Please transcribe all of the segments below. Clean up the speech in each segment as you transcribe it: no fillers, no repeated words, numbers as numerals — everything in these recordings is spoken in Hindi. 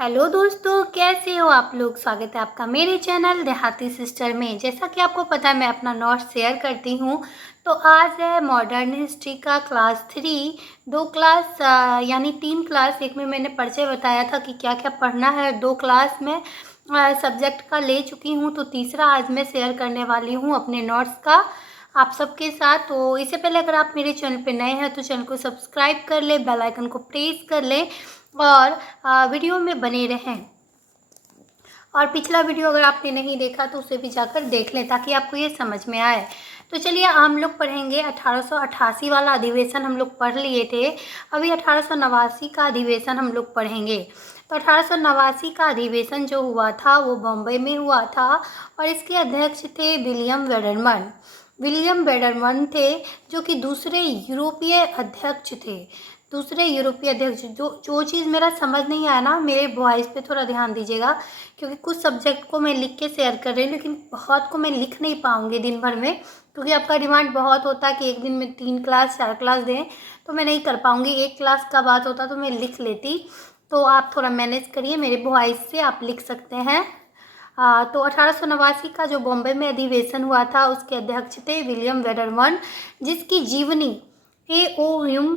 हेलो दोस्तों, कैसे हो आप लोग। स्वागत है आपका मेरे चैनल देहाती सिस्टर में। जैसा कि आपको पता है मैं अपना नोट्स शेयर करती हूँ। तो आज है मॉडर्न हिस्ट्री का क्लास 3। दो क्लास यानी 3 क्लास, एक में मैंने परिचय बताया था कि क्या क्या पढ़ना है। 2 क्लास में सब्जेक्ट का ले चुकी हूँ, तो तीसरा आज मैं शेयर करने वाली हूँ अपने नोट्स का आप सबके साथ। तो इससे पहले अगर आप मेरे चैनल पे नए हैं तो चैनल को सब्सक्राइब कर ले, बेल आइकन को प्रेस कर ले और वीडियो में बने रहें। और पिछला वीडियो अगर आपने नहीं देखा तो उसे भी जाकर देख लें ताकि आपको ये समझ में आए। तो चलिए हम लोग पढ़ेंगे 1888 वाला अधिवेशन हम लोग पढ़ लिए थे। अभी 1889 का अधिवेशन हम लोग पढ़ेंगे। तो 1889 का अधिवेशन जो हुआ था वो बॉम्बे में हुआ था और इसके अध्यक्ष थे विलियम वेडरमन। विलियम वेडरमन थे जो कि दूसरे यूरोपीय अध्यक्ष थे। दूसरे यूरोपीय अध्यक्ष जो चीज़ मेरा समझ नहीं आया ना, मेरे वॉइस पे थोड़ा ध्यान दीजिएगा, क्योंकि कुछ सब्जेक्ट को मैं लिख के शेयर कर रही हूँ लेकिन बहुत को मैं लिख नहीं पाऊँगी दिन भर में, क्योंकि आपका डिमांड बहुत होता है कि एक दिन में 3 क्लास 4 क्लास दें, तो मैं नहीं कर पाऊँगी। 1 क्लास का बात होता तो मैं लिख लेती। तो आप थोड़ा मैनेज करिए, मेरे वॉइस से आप लिख सकते हैं। तो 1889 का जो बॉम्बे में अधिवेशन हुआ था उसके अध्यक्ष थे विलियम वेडरमन, जिसकी जीवनी ए ओ ह्यूम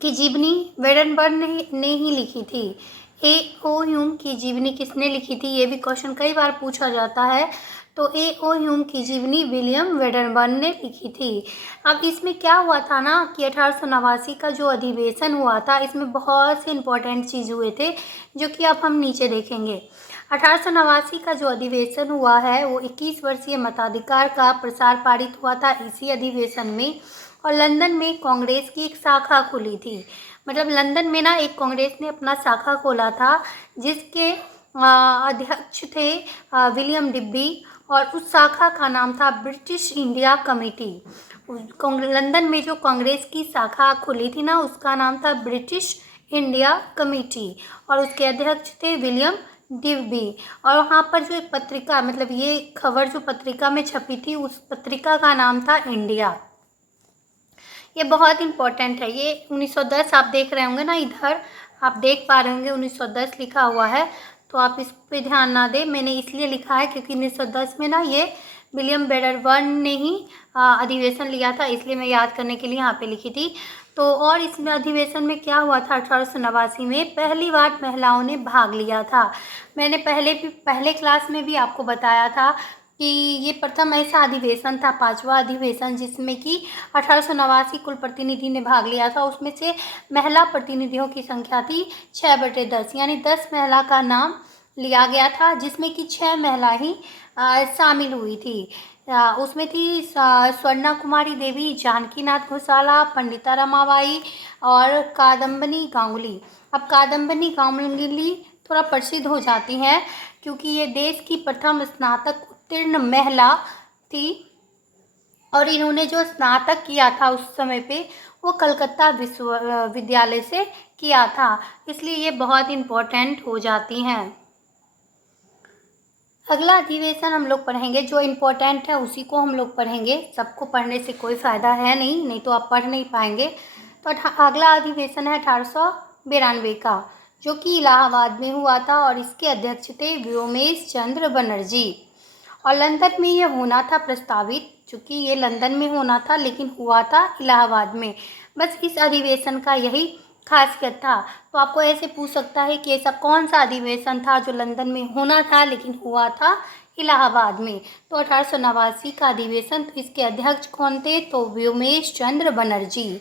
की जीवनी वेडनबर्न ने ही लिखी थी। ए ओ ह्यूम की जीवनी किसने लिखी थी, ये भी क्वेश्चन कई बार पूछा जाता है। तो ए ओ ह्यूम की जीवनी विलियम वेडनबर्न ने लिखी थी। अब इसमें क्या हुआ था ना कि 1889 का जो अधिवेशन हुआ था इसमें बहुत से इंपॉर्टेंट चीज़ हुए थे जो कि अब हम नीचे देखेंगे। 1889 का जो अधिवेशन हुआ है वो 21 वर्षीय मताधिकार का प्रसार पारित हुआ था इसी अधिवेशन में। और लंदन में कांग्रेस की एक शाखा खुली थी। मतलब लंदन में ना एक कांग्रेस ने अपना शाखा खोला था जिसके अध्यक्ष थे विलियम डिब्बी, और उस शाखा का नाम था ब्रिटिश इंडिया कमेटी। लंदन में जो कांग्रेस की शाखा खुली थी ना उसका नाम था ब्रिटिश इंडिया कमेटी, और उसके अध्यक्ष थे विलियम डिब्बी। और वहाँ पर जो एक पत्रिका, मतलब ये खबर जो पत्रिका में छपी थी उस पत्रिका का नाम था इंडिया। ये बहुत इम्पोर्टेंट है। ये 1910 आप देख रहे होंगे ना, इधर आप देख पा रहे होंगे 1910 लिखा हुआ है, तो आप इस पे ध्यान ना दें। मैंने इसलिए लिखा है क्योंकि 1910 में ना ये विलियम वेडरबर्न ने ही अधिवेशन लिया था, इसलिए मैं याद करने के लिए यहाँ पे लिखी थी। तो और इस अधिवेशन में क्या हुआ था, 1889 में पहली बार महिलाओं ने भाग लिया था। मैंने पहले क्लास में भी आपको बताया था कि ये प्रथम ऐसा अधिवेशन था, 5वां अधिवेशन, जिसमें कि 1889 कुल प्रतिनिधि ने भाग लिया था। उसमें से महिला प्रतिनिधियों की संख्या थी 6/10, यानी 10 महिला का नाम लिया गया था, जिसमें कि 6 महिला ही शामिल हुई थी। उसमें थी स्वर्णा कुमारी देवी, जानकी नाथ घोसाला, पंडिता रमाबाई और कादम्बनी गांगुली। अब कादम्बनी गांगुली थोड़ा प्रसिद्ध हो जाती हैं क्योंकि ये देश की प्रथम स्नातक उत्तीर्ण महिला थी, और इन्होंने जो स्नातक किया था उस समय पे वो कलकत्ता विश्वविद्यालय से किया था, इसलिए ये बहुत इम्पोर्टेंट हो जाती हैं। अगला अधिवेशन हम लोग पढ़ेंगे, जो इम्पोर्टेंट है उसी को हम लोग पढ़ेंगे, सबको पढ़ने से कोई फ़ायदा है नहीं तो आप पढ़ नहीं पाएंगे। तो अगला अधिवेशन है 1892 का, जो कि इलाहाबाद में हुआ था, और इसके अध्यक्ष थे व्योमेश चंद्र बनर्जी। और लंदन में ये होना था प्रस्तावित, चूँकि ये लंदन में होना था लेकिन हुआ था इलाहाबाद में। बस इस अधिवेशन का यही खासियत था। तो आपको ऐसे पूछ सकता है कि ऐसा कौन सा अधिवेशन था जो लंदन में होना था लेकिन हुआ था इलाहाबाद में। तो 1889 का अधिवेशन, तो इसके अध्यक्ष कौन थे, तो व्योमेश चंद्र बनर्जी।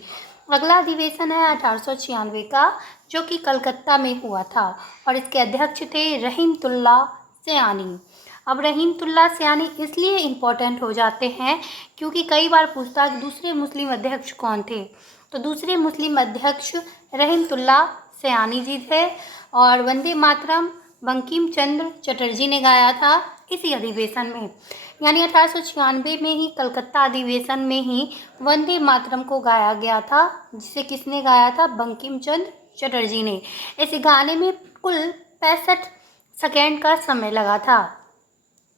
अगला अधिवेशन है 1896 का, जो कि कलकत्ता में हुआ था, और इसके अध्यक्ष थे रहीमतुल्ला सयानी। अब रहीमतुल्ला सयानी इसलिए इम्पोर्टेंट हो जाते हैं क्योंकि कई बार पूछता है कि दूसरे मुस्लिम अध्यक्ष कौन थे। तो दूसरे मुस्लिम अध्यक्ष रहीमतुल्ला सयानी जी थे, और वंदे मातरम बंकिम चंद्र चटर्जी ने गाया था इसी अधिवेशन में। यानी 1896 में ही कलकत्ता अधिवेशन में ही वंदे मातरम को गाया गया था, जिसे किसने गाया था, बंकिम चंद्र चटर्जी ने। इसे गाने में कुल 65 सेकेंड का समय लगा था।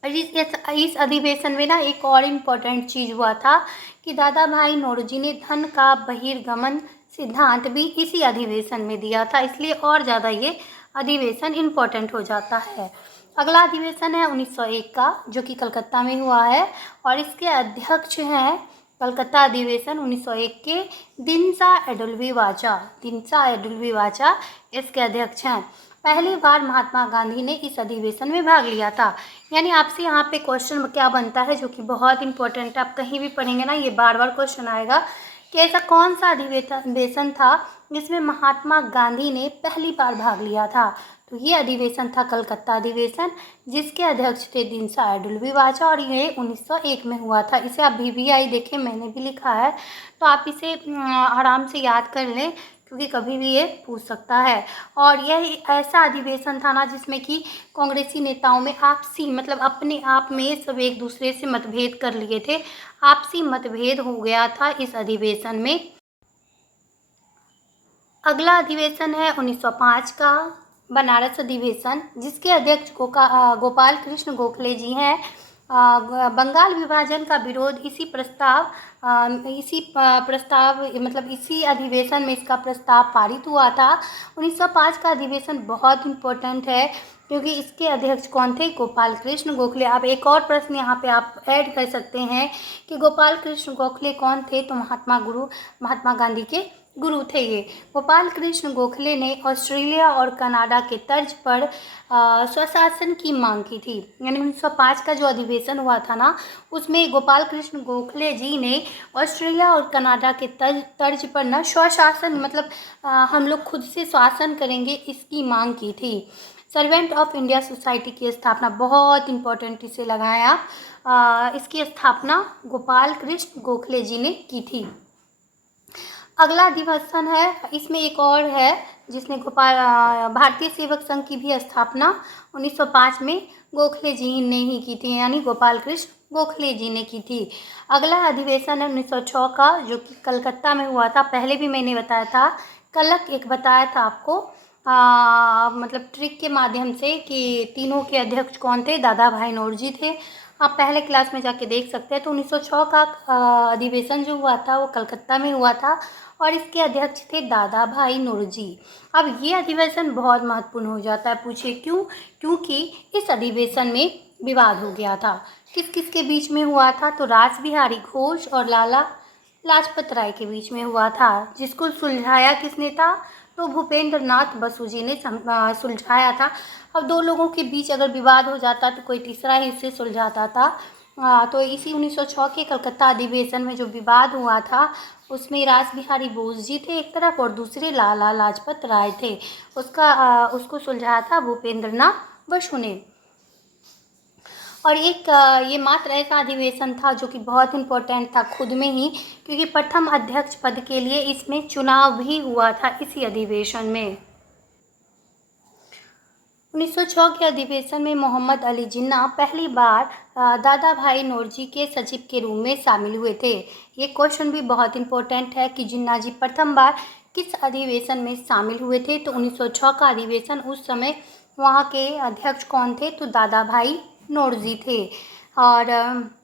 इस अधिवेशन में ना एक और इम्पोर्टेंट चीज़ हुआ था कि दादा भाई नौरोजी ने धन का बहिर्गमन सिद्धांत भी इसी अधिवेशन में दिया था, इसलिए और ज़्यादा ये अधिवेशन इम्पोर्टेंट हो जाता है। अगला अधिवेशन है 1901 का, जो कि कलकत्ता में हुआ है, और इसके अध्यक्ष हैं कलकत्ता अधिवेशन 1901 के दिनसा एडुल्विवाचा। दिनसा एडुल्विवाचा इसके अध्यक्ष हैं। पहली बार महात्मा गांधी ने इस अधिवेशन में भाग लिया था। यानी आपसे यहाँ पे क्वेश्चन क्या बनता है, जो कि बहुत इंपॉर्टेंट है, आप कहीं भी पढ़ेंगे ना ये बार बार क्वेश्चन आएगा कि ऐसा कौन सा अधिवेशन था जिसमें महात्मा गांधी ने पहली बार भाग लिया था। तो ये अधिवेशन था कलकत्ता अधिवेशन, जिसके अध्यक्ष थे दिनसा एडुल्विवाचा, और ये 1901 में हुआ था। इसे आप VVI देखें, मैंने भी लिखा है, तो आप इसे आराम से याद कर लें, क्योंकि कभी भी ये पूछ सकता है। और यह ऐसा अधिवेशन था ना जिसमें कि कांग्रेसी नेताओं में आपसी मतलब अपने आप में सब एक दूसरे से मतभेद कर लिए थे। आपसी मतभेद हो गया था इस अधिवेशन में। अगला अधिवेशन है 1905 का बनारस अधिवेशन, जिसके अध्यक्ष गोपाल कृष्ण गोखले जी हैं। बंगाल विभाजन का विरोध इसी अधिवेशन में इसका प्रस्ताव पारित हुआ था। 1905 का अधिवेशन बहुत इम्पोर्टेंट है, क्योंकि इसके अध्यक्ष कौन थे? गोपाल कृष्ण गोखले। अब एक और प्रश्न यहाँ पे आप ऐड कर सकते हैं कि गोपाल कृष्ण गोखले कौन थे? तो महात्मा गांधी के गुरु थे ये। गोपाल कृष्ण गोखले ने ऑस्ट्रेलिया और कनाडा के तर्ज पर स्वशासन की मांग की थी। यानी 1905 का जो अधिवेशन हुआ था ना, उसमें गोपाल कृष्ण गोखले जी ने ऑस्ट्रेलिया और कनाडा के तर्ज पर ना स्वशासन मतलब हम लोग खुद से शासन करेंगे, इसकी मांग की थी। सर्वेंट ऑफ इंडिया सोसाइटी की स्थापना, बहुत इंपॉर्टेंट, इसे लगाएं आप। इसकी स्थापना गोपाल कृष्ण गोखले जी ने की थी। अगला अधिवेशन है, इसमें एक और है जिसने भारतीय सेवक संघ की भी स्थापना 1905 में गोखले जी ने ही की थी, यानी गोपाल कृष्ण गोखले जी ने की थी। अगला अधिवेशन है 1906 का, जो कि कलकत्ता में हुआ था। पहले भी मैंने बताया था, कलक एक बताया था आपको मतलब ट्रिक के माध्यम से कि तीनों के अध्यक्ष कौन थे? दादा भाई नौरोजी थे। आप पहले क्लास में जाके देख सकते हैं। तो 1906 का अधिवेशन जो हुआ था वो कलकत्ता में हुआ था, और इसके अध्यक्ष थे दादा भाई नौरोजी। अब ये अधिवेशन बहुत महत्वपूर्ण हो जाता है, पूछे क्यों? क्योंकि इस अधिवेशन में विवाद हो गया था। किस किस के बीच में हुआ था? तो रासबिहारी घोष और लाला लाजपत राय के बीच में हुआ था, जिसको सुलझाया किसने था? तो भूपेंद्र नाथ बसु जी ने सुलझाया था। अब दो लोगों के बीच अगर विवाद हो जाता तो कोई तीसरा ही इसे सुलझाता था। तो इसी 1906 के कलकत्ता अधिवेशन में जो विवाद हुआ था, उसमें रासबिहारी बोस जी थे एक तरफ और दूसरे लाला लाजपत राय थे। उसको सुलझाया था भूपेंद्र नाथ बसु ने। और एक ये मात्र ऐसा अधिवेशन था जो कि बहुत इम्पोर्टेंट था खुद में ही, क्योंकि प्रथम अध्यक्ष पद के लिए इसमें चुनाव भी हुआ था इसी अधिवेशन में। 1906 के अधिवेशन में मोहम्मद अली जिन्ना पहली बार दादा भाई नौरोजी के सचिव के रूप में शामिल हुए थे। ये क्वेश्चन भी बहुत इम्पोर्टेंट है कि जिन्ना जी प्रथम बार किस अधिवेशन में शामिल हुए थे? तो 1906 का अधिवेशन, उस समय वहाँ के अध्यक्ष कौन थे? तो दादा भाई नौरोजी थे। और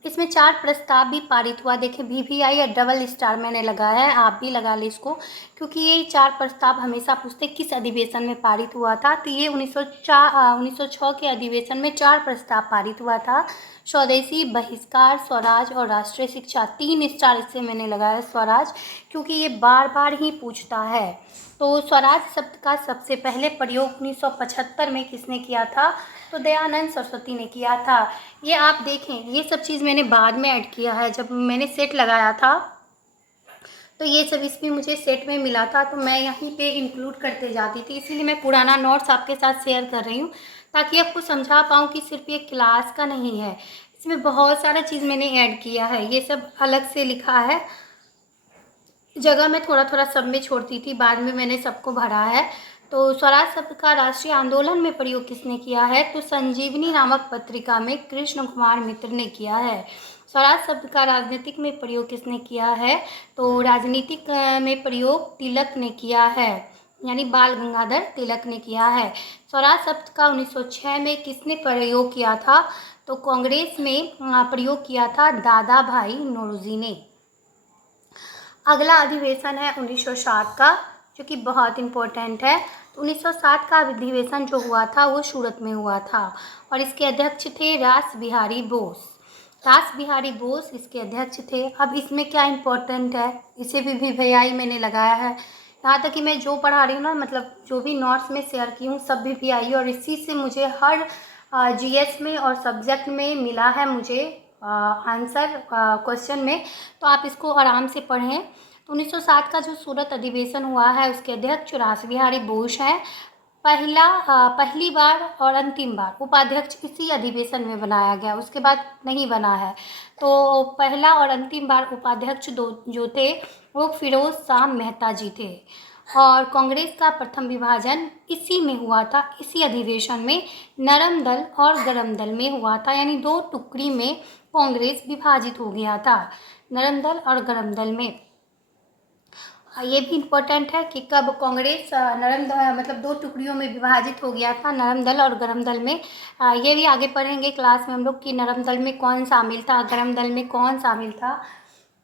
इसमें 4 प्रस्ताव भी पारित हुआ। देखिए VVI या डबल स्टार मैंने लगाया है, आप भी लगा लें इसको, क्योंकि ये 4 प्रस्ताव हमेशा पूछते किस अधिवेशन में पारित हुआ था। तो ये 1906 के अधिवेशन में 4 प्रस्ताव पारित हुआ था। स्वदेशी, बहिष्कार, स्वराज और राष्ट्रीय शिक्षा। 3 स्टार इससे मैंने लगाया स्वराज, क्योंकि ये बार बार ही पूछता है। तो स्वराज शब्द का सबसे पहले प्रयोग 1975 में किसने किया था? तो दयानंद सरस्वती ने किया था। ये आप देखें, ये सब चीज़ मैंने बाद में ऐड किया है। जब मैंने सेट लगाया था तो ये सब इसमें मुझे सेट में मिला था, तो मैं यहीं पे इंक्लूड करते जाती थी, इसीलिए मैं पुराना नोट्स आपके साथ शेयर कर रही हूँ, ताकि आपको समझा पाऊँ कि सिर्फ ये क्लास का नहीं है, इसमें बहुत सारा चीज़ मैंने ऐड किया है। ये सब अलग से लिखा है, जगह मैं थोड़ा थोड़ा सब में छोड़ती थी, बाद में मैंने सबको भरा है। तो स्वराज शब्द का राष्ट्रीय आंदोलन में प्रयोग किसने किया है? तो संजीवनी नामक पत्रिका में कृष्ण कुमार मित्र ने किया है। स्वराज शब्द का राजनीतिक में प्रयोग किसने किया है? तो राजनीतिक में प्रयोग तिलक ने किया है, यानी बाल गंगाधर तिलक ने किया है। स्वराज शब्द का 1906 में किसने प्रयोग किया था? तो कांग्रेस में प्रयोग किया था दादा भाई नौरोजी ने। अगला अधिवेशन है 1907 का, जो कि बहुत इम्पोर्टेंट है। तो 1907 का अधिवेशन जो हुआ था वो सूरत में हुआ था और इसके अध्यक्ष थे रास बिहारी बोस। रास बिहारी बोस इसके अध्यक्ष थे। अब इसमें क्या इम्पोर्टेंट है, इसे भी भैया ही मैंने लगाया है। यहाँ तक कि मैं जो पढ़ा रही हूँ ना, मतलब जो भी नोट्स में शेयर की हूँ सब भी आई और इसी से मुझे हर जीएस में और सब्जेक्ट में मिला है मुझे आंसर क्वेश्चन में। तो आप इसको आराम से पढ़ें। तो 1907 का जो सूरत अधिवेशन हुआ है उसके अध्यक्ष रास बिहारी बोस हैं। पहली बार और अंतिम बार उपाध्यक्ष इसी अधिवेशन में बनाया गया, उसके बाद नहीं बना है। तो पहला और अंतिम बार उपाध्यक्ष जो थे वो फिरोज शाह मेहता जी थे। और कांग्रेस का प्रथम विभाजन इसी में हुआ था, इसी अधिवेशन में नरम दल और गरम दल में हुआ था, यानी दो टुकड़ी में कांग्रेस विभाजित हो गया था, नरम दल और गरम दल में। ये भी इम्पोर्टेंट है कि कब कांग्रेस नरम दल मतलब दो टुकड़ियों में विभाजित हो गया था, नरम दल और गरम दल में। ये भी आगे पढ़ेंगे क्लास में हम लोग कि नरम दल में कौन शामिल था, गरम दल में कौन शामिल था।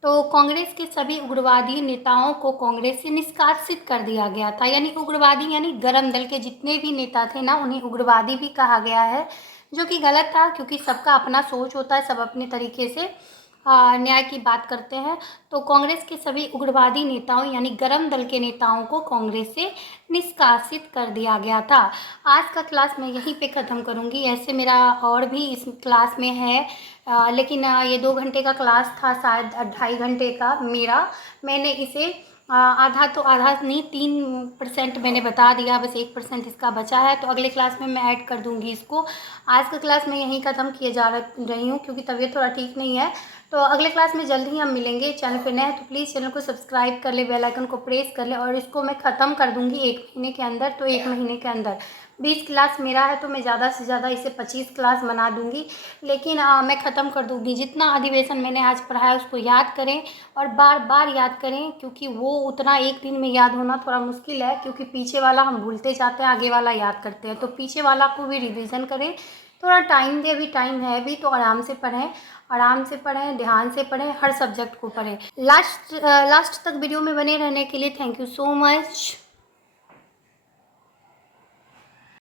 तो कांग्रेस के सभी उग्रवादी नेताओं को कांग्रेस से निष्कासित कर दिया गया था, यानी उग्रवादी यानी गरम दल के जितने भी नेता थे ना उन्हें उग्रवादी भी कहा गया है, जो कि गलत था क्योंकि सबका अपना सोच होता है, सब अपने तरीके से न्याय की बात करते हैं। तो कांग्रेस के सभी उग्रवादी नेताओं यानी गरम दल के नेताओं को कांग्रेस से निष्कासित कर दिया गया था। आज का क्लास मैं यहीं पे ख़त्म करूँगी। ऐसे मेरा और भी इस क्लास में है लेकिन ये 2 घंटे का क्लास था, शायद 2.5 घंटे का मेरा। मैंने इसे आधा तो आधा नहीं 3% मैंने बता दिया, बस 1% इसका बचा है। तो अगले क्लास में मैं ऐड कर दूँगी इसको। आज का क्लास मैं यहीं ख़त्म किए जा रही हूँ क्योंकि तबीयत थोड़ा ठीक नहीं है। तो अगले क्लास में जल्द ही हम मिलेंगे। चैनल पे नए हैं तो प्लीज़ चैनल को सब्सक्राइब कर ले, बेल आइकन को प्रेस कर ले और इसको मैं ख़त्म कर दूँगी 1 महीने के अंदर। तो 1 महीने के अंदर 20 क्लास मेरा है तो मैं ज़्यादा से ज़्यादा इसे 25 क्लास बना दूँगी, लेकिन मैं ख़त्म कर दूँगी। जितना अधिवेशन मैंने आज पढ़ाया उसको याद करें और बार बार याद करें, क्योंकि वो उतना एक दिन में याद होना थोड़ा मुश्किल है, क्योंकि पीछे वाला हम भूलते जाते हैं, आगे वाला याद करते हैं। तो पीछे वाला को भी रिवीजन करें, थोड़ा टाइम दे, अभी टाइम है भी, तो आराम से पढ़ें, आराम से पढ़ें, ध्यान से पढ़ें, हर सब्जेक्ट को पढ़ें। लास्ट तक वीडियो में बने रहने के लिए थैंक यू सो मच।